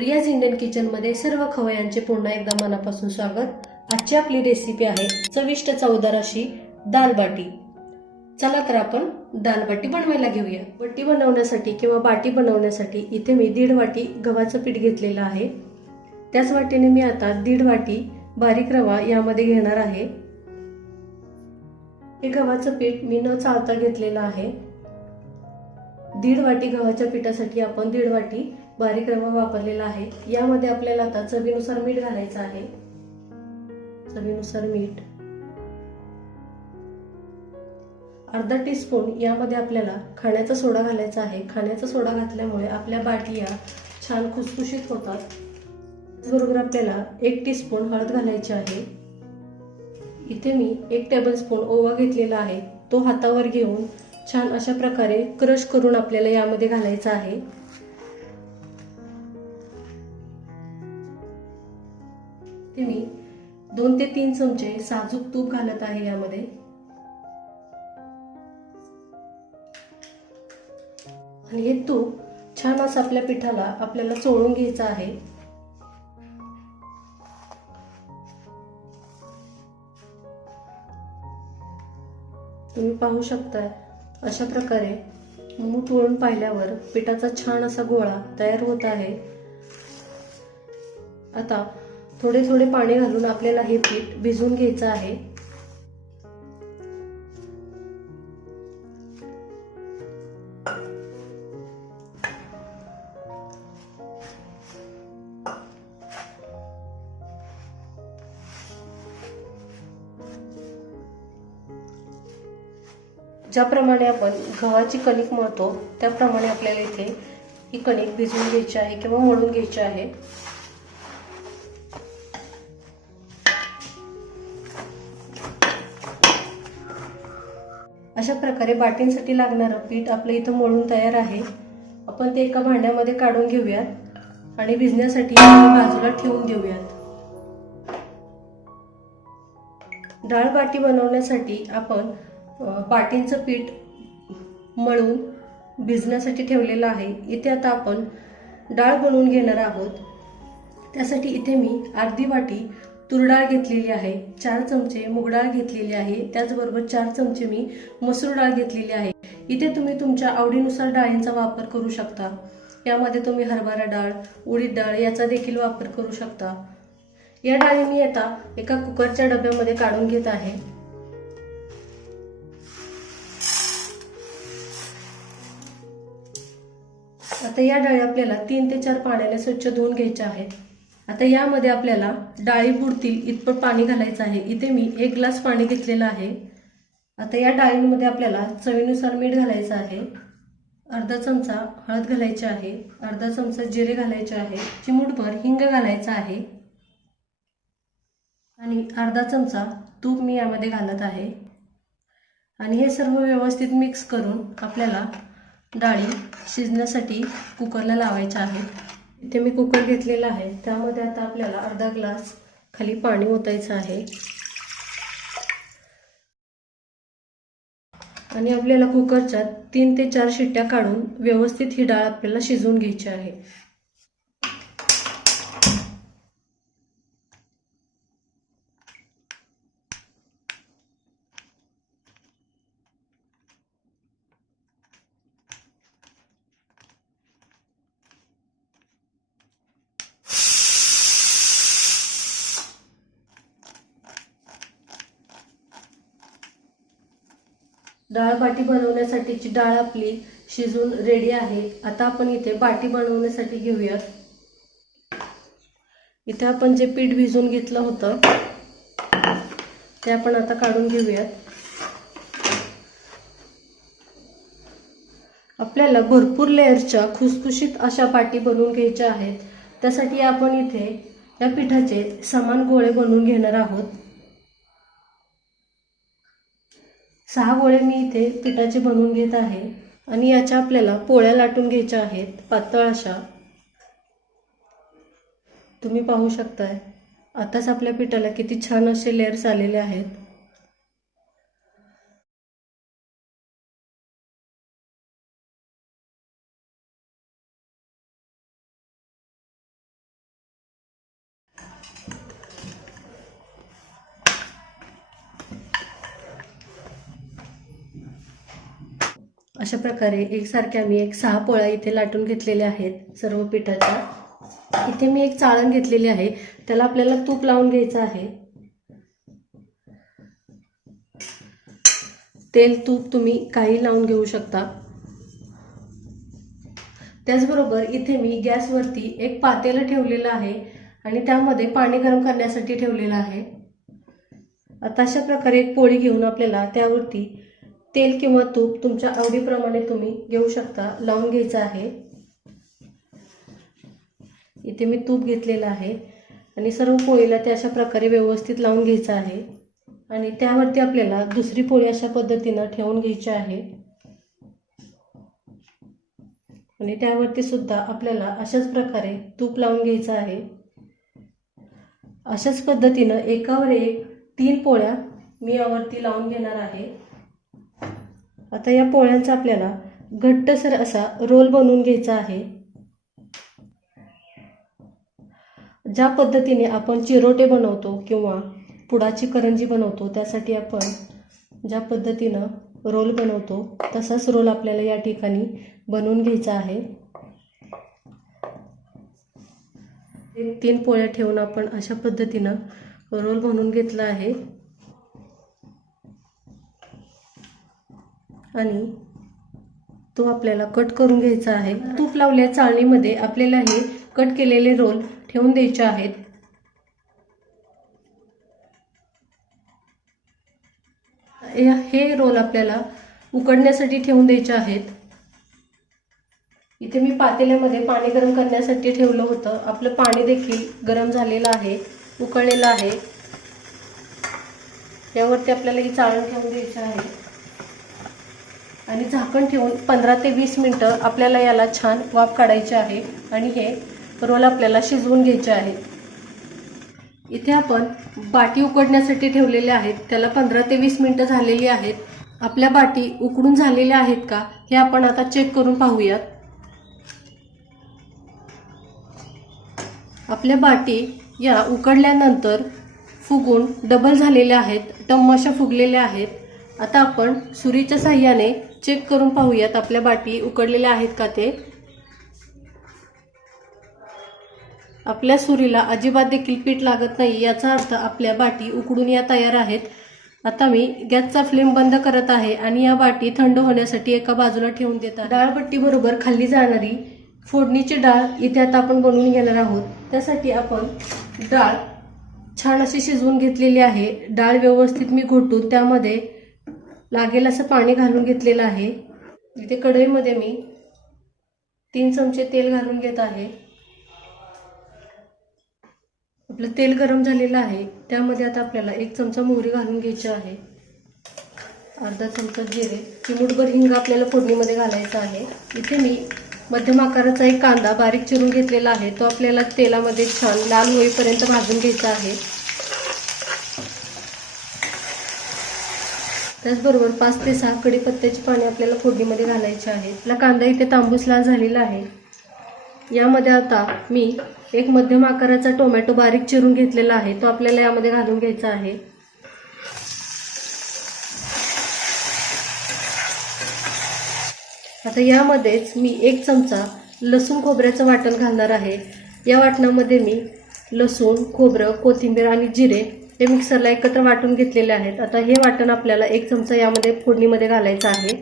Priya's Indian किचनमध्ये सर्व खवयांचे पुन्हा एकदा मनापासून स्वागत. आजची आपली रेसिपी आहे चविष्ट चवदार अशी दाल बाटी. चला तर आपण दाल बाटी बनवायला घेऊया. बट्टी बनवण्यासाठी किंवा बाटी बनवण्यासाठी इथे मी दीड वाटी गव्हाचं पीठ घेतलेलं आहे. त्याच वाटीने मी आता दीड वाटी बारीक रवा यामध्ये घेणार आहे. हे गव्हाचं पीठ मी न चालता घेतलेलं आहे. दीड वाटी गव्हाच्या पिठासाठी आपण दीड वाटी बारीक रवा वापरलेला आहे. यामध्ये आपल्याला आता चवीनुसार मीठ घालायचं आहे. चवीनुसार मीठ. अर्धा टीस्पून यामध्ये आपल्याला खाण्याचा सोडा घालायचा आहे. खाण्याचा सोडा घातल्यामुळे आपल्या बाटल्या छान खुसखुशीत होतात. बरोबर आपल्याला एक टीस्पून हळद घालायची आहे. इथे मी एक टेबलस्पून ओवा घेतलेला आहे. तो हातावर घेऊन छान अशा प्रकारे क्रश करून आपल्याला यामध्ये घालायचा आहे. दोन ते तीन चमचे साजूक तूप घालत आहे यामध्ये. आणि हे तूप छान असं आपल्या पिठाला आपल्याला चोळून घ्यायचं आहे. तुम्ही पाहू शकता अशा प्रकारे मूठ वळून पाहिल्यावर पिठाचा छान असा गोळा तयार होत आहे. आता थोडे थोडे पाणी घालून आपल्याला हे पीठ भिजवून घ्यायचं आहे. ज्याप्रमाणे आपण गव्हाची कणिक मळतो त्याप्रमाणे आपल्याला इथे ही कणिक भिजवून घ्यायची आहे किंवा मळून घ्यायची आहे. अशा प्रकारे बाटींसाठी लागणारं पीठ आपलं इथं मळून तयार आहे. आपण ते एका भांड्यामध्ये काढून घेऊयात आणि भिजण्यासाठी बाजूला ठेवून देऊयात. डाळ बाटी बनवण्यासाठी आपण बाटींचं पीठ मळून भिजण्यासाठी ठेवलेलं आहे. इथे आता आपण डाळ बनवून घेणार आहोत. त्यासाठी इथे मी अर्धी वाटी तूर डाळ घेतलेली आहे चार चमचे मूग डाळ घेतलेली आहे त्याचबरोबर चार चमचे मी मसूर डाळ घेतलेली आहे. इथे तुम्ही तुमच्या आवडीनुसार डाळींचा वापर करू शकता. यामध्ये तुम्ही हरभरा डाळ उडीद डाळ याचा देखील वापर करू शकता. या डाळी मी आता एका कुकरच्या डब्यामध्ये काढून घेत आहे. आता या डाळी आपल्याला तीन ते चार पाण्याने स्वच्छ धुवून घ्यायच्या आहेत. आता यामध्ये आपल्याला डाळी बुडतील इतपत पाणी घालायचं आहे. इथे मी एक ग्लास पाणी घेतलेलं आहे. आता या डाळींमध्ये आपल्याला चवीनुसार मीठ घालायचं आहे. अर्धा चमचा हळद घालायची आहे. अर्धा चमचा जिरे घालायचे आहे. चिमूटभर हिंग घालायचा आहे. आणि अर्धा चमचा तूप मी यामध्ये घालत आहे. आणि हे सर्व व्यवस्थित मिक्स करून आपल्याला डाळी शिजण्यासाठी कुकरला लावायच्या आहेत. इथे मी कुकर घेतलेला आहे. त्यामध्ये आता आपल्याला अर्धा ग्लास खाली पाणी ओतायचं आहे. आणि आपल्याला कुकरच्या तीन ते चार शिट्ट्या काढून व्यवस्थित ही डाळ आपल्याला शिजवून घ्यायची आहे. डाळ बाटी बनवण्यासाठीची डाळ आपली शिजून रेडी आहे आता आपण इथे बाटी बनवण्यासाठी घेऊयात इथे आपण जे पीठ भिजून घेतलं होतं ते आपण आता काढून घेऊयात. आपल्याला भरपूर लेअरच्या खुसखुशीत अशा पाटी बनवून घ्यायच्या आहेत. त्यासाठी आपण इथे या पिठाचे समान गोळे बनवून घेणार आहोत. सहा गोळे मी इथे पिठाचे बनवून घेत आहे आणि याच्या आपल्याला पोळ्या लाटून घ्यायच्या आहेत पातळ अशा. तुम्ही पाहू शकताय आताच आपल्या पिठाला किती छान असे लेअर्स आलेले आहेत. अशा प्रकारे एकसारख्या मी एक सहा पोळ्या इथे लाटून घेतलेल्या आहेत सर्व पिठाच्या. इथे मी एक चाळण घेतलेली आहे त्याला आपल्याला तूप लावून घ्यायचं आहे. तेल तूप तुम्ही काही लावून घेऊ शकता. त्याचबरोबर इथे मी गॅसवरती एक पातेलं ठेवलेलं आहे आणि त्यामध्ये पाणी गरम करण्यासाठी ठेवलेलं आहे. आता अशा प्रकारे एक पोळी घेऊन आपल्याला त्यावरती तेल किंवा तूप तुमच्या आवडीप्रमाणे तुम्ही घेऊ शकता. लावून घ्यायचं आहे. इथे मी तूप घेतलेलं आहे. आणि सर्व पोळीला ते अशा प्रकारे व्यवस्थित लावून घ्यायचं आहे. आणि त्यावरती आपल्याला दुसरी पोळी अशा पद्धतीनं ठेवून घ्यायची आहे. आणि त्यावरती सुद्धा आपल्याला अशाच प्रकारे तूप लावून घ्यायचं आहे. अशाच पद्धतीनं एकावर एक तीन पोळ्या मी यावरती लावून घेणार आहे. आता या पोळ्यांचा आपल्याला घट्टसर असा रोल बनवून घ्यायचा आहे. ज्या पद्धतीने आपण चिरोटे बनवतो किंवा पुडाची करंजी बनवतो त्यासाठी आपण ज्या पद्धतीनं रोल बनवतो तसाच रोल आपल्याला या ठिकाणी बनवून घ्यायचा आहे. एक तीन पोळ्या ठेवून आपण अशा पद्धतीनं रोल बनवून घेतला आहे. आणि तो आपल्याला कट करून घ्यायचा आहे. तूप लावल्या चाळणीमध्ये आपल्याला हे कट केलेले रोल ठेवून द्यायचे आहेत. हे रोल आपल्याला उकडण्यासाठी ठेवून द्यायचे आहेत. इथे मी पातेल्यामध्ये पाणी गरम करण्यासाठी ठेवलं होतं. आपलं पाणी देखील गरम झालेलं आहे उकळलेलं आहे. यावरती आपल्याला ही चाळण ठेवून द्यायची आहे. आणि झाकण ठेवून पंधरा ते वीस मिनटं आपल्याला याला छान वाफ काढायचे आहे आणि हे रोल आपल्याला शिजवून घ्यायचे आहे इथे आपण बाटी उकडण्यासाठी ठेवलेले आहेत. त्याला पंधरा ते वीस मिनटं झालेली आहेत. आपल्या बाटी उकडून झालेल्या आहेत का हे आपण आता चेक करून पाहूयात. आपल्या बाटी या उकडल्यानंतर फुगून डबल झालेल्या आहेत. टम्म फुगलेल्या आहेत. आता आपण सुरीच्या साह्याने चेक करून पाहूयात आपल्या बाटी उकडलेल्या आहेत का ते? आपल्या सुरीला अजिबात देखील पीठ लागत नाही याचा अर्थ आपल्या बाटी उकडून या तयार आहेत. आता मी गॅसचा फ्लेम बंद करत आहे आणि या बाटी थंड होण्यासाठी एका बाजूला ठेवून देतात डाळबट्टीबरोबर खाल्ली जाणारी फोडणीची डाळ इथे आता आपण बनवून घेणार आहोत. त्यासाठी आपण डाळ छान अशी शिजवून घेतलेली आहे. डाळ व्यवस्थित मी घोटून त्यामध्ये लागेल असं पाणी घालून घेतलेलं आहे. इथे कढईमध्ये मी तीन चमचे तेल घालून घेत आहे. आपलं तेल गरम झालेलं आहे. त्यामध्ये आता आपल्याला एक चमचा मोहरी घालून घ्यायची आहे. अर्धा चमचा जिरे चिमूटभर हिंग आपल्याला फोडणीमध्ये घालायचा आहे. इथे मी मध्यम आकाराचा एक कांदा बारीक चिरून घेतलेला आहे. तो आपल्याला तेलामध्ये छान लाल होईपर्यंत भाजून घ्यायचा आहे. त्याचबरोबर पाच ते सहा कडीपत्त्याची पाने आपल्याला फोडणीमध्ये घालायची आहे आपला कांदा इथे तांबूस लाल झालेला आहे. यामध्ये आता मी एक मध्यम आकाराचा टोमॅटो बारीक चिरून घेतलेला आहे. तो आपल्याला यामध्ये घालून घ्यायचा आहे. आता यामध्येच मी एक चमचा लसूण खोबऱ्याचं वाटण घालणार आहे. या वाटणामध्ये मी लसूण खोबरं कोथिंबीर आणि जिरे हे मिक्सरला एकत्र वाटून घेतलेले आहेत. आता हे वाटण आपल्याला एक चमचा यामध्ये फोडणीमध्ये घालायचं आहे.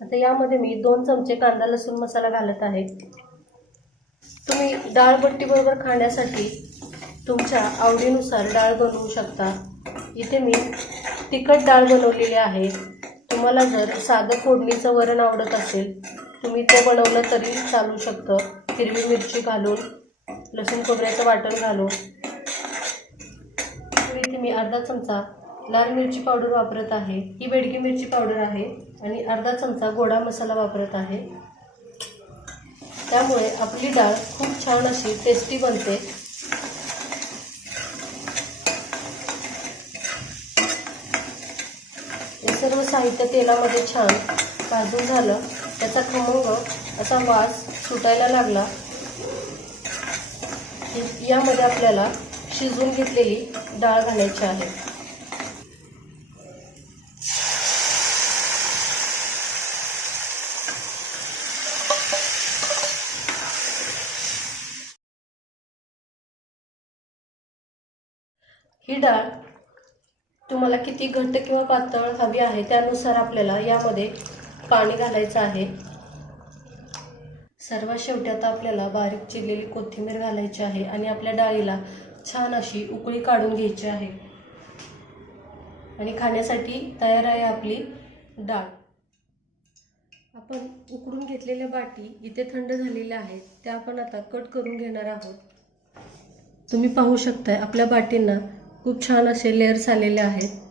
आता यामध्ये मी दोन चमचे कांदा लसूण मसाला घालत आहे. तुम्ही डाळ खाण्यासाठी तुमच्या आवडीनुसार डाळ बनवू शकता. इथे मी तिखट डाळ बनवलेली आहे. तुम्हाला जर साधं फोडणीचं वरण आवडत असेल तुम्ही ते बनवलं तरी चालू शकतं. हिरवी मिरची घालून लसूण खोबऱ्याचं वाटण घालू इथे मी अर्धा चमचा लाल मिरची पावडर वापरत आहे. ही बेडगी मिरची पावडर आहे आणि अर्धा चमचा गोडा मसाला वापरत आहे. त्यामुळे आपली डाळ खूप छान अशी टेस्टी बनते. हे सर्व साहित्य तेलामध्ये छान भाजून झालं. त्याचा खमंग असा वास सुटायला लागला. यामध्ये आपल्याला शिजून घेतलेली डाळ घालायची आहे. ही डाळ तुम्हाला किती घट्ट किंवा पातळ हवी आहे त्यानुसार आपल्याला यामध्ये पाणी घालायचं आहे. सर्वात शेवटी आता आपल्याला बारीक चिरलेली कोथिंबीर घालायची आहे आणि आपल्या डाळीला छान अशी उकळी काढून घ्यायची आहे. आणि खाण्यासाठी तयार आहे आपली डाळ. आपण उकडून घेतलेल्या बाटी इथे थंड झालेल्या आहेत त्या आपण आता कट करून घेणार आहोत. तुम्ही पाहू शकताय आपल्या बाटींना खूप छान असे लेअर्स आलेले आहेत.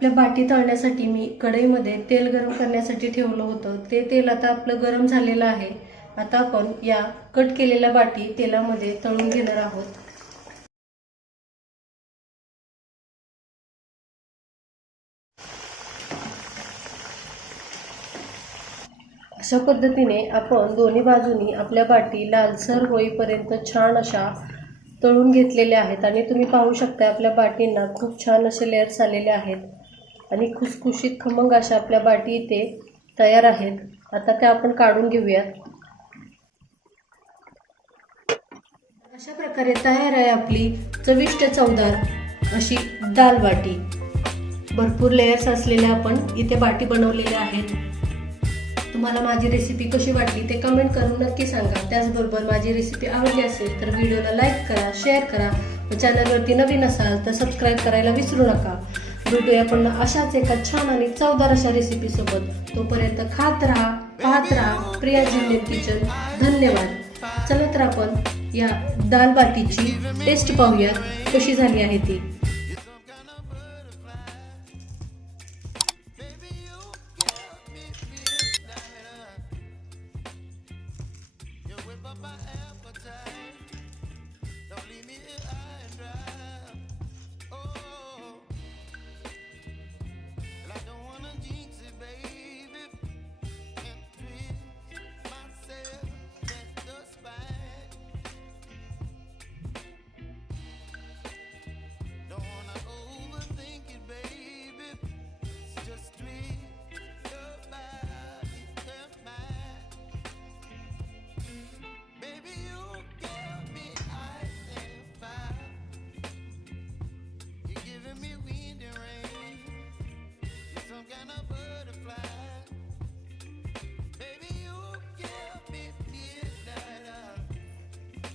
आपल्या बाटी तळण्यासाठी मी कढईमध्ये तेल गरम करण्यासाठी ठेवलं होतं. ते तेल आता आपलं गरम झालेलं आहे. आता आपण या कट केलेल्या बाटी तेलामध्ये तळून घेणार आहोत. अशा पद्धतीने आपण दोन्ही बाजूनी आपल्या बाटी लालसर होईपर्यंत छान अशा तळून घेतलेल्या आहेत. आणि तुम्ही पाहू शकता आपल्या बाटींना खूप छान असे लेअर्स आलेले आहेत. आणि खुसखुशीत खमंग अशा आपल्या बाटी इथे तयार आहेत. आता त्या आपण काढून घेऊयात. अशा प्रकारे तयार आहे आपली चविष्ट चवदार अशी दाल बाटी. भरपूर लेयर्स असलेल्या आपण इथे बाटी बनवलेल्या आहेत. तुम्हाला माझी रेसिपी कशी वाटली ते कमेंट करून नक्की सांगा. त्याचबरोबर माझी रेसिपी आवडली असेल तर व्हिडिओला लाईक करा शेअर करा. व चॅनलवरती नवीन असाल तर सबस्क्राईब करायला विसरू नका. भेटूया पण अशाच एका छान आणि चवदार अशा रेसिपी सोबत. तोपर्यंत खात राहा पाहत राहा प्रिया जिल्हे किचन धन्यवाद. चला तर आपण या दाल बाटीची टेस्ट पाहूया कशी झाली आहे ती?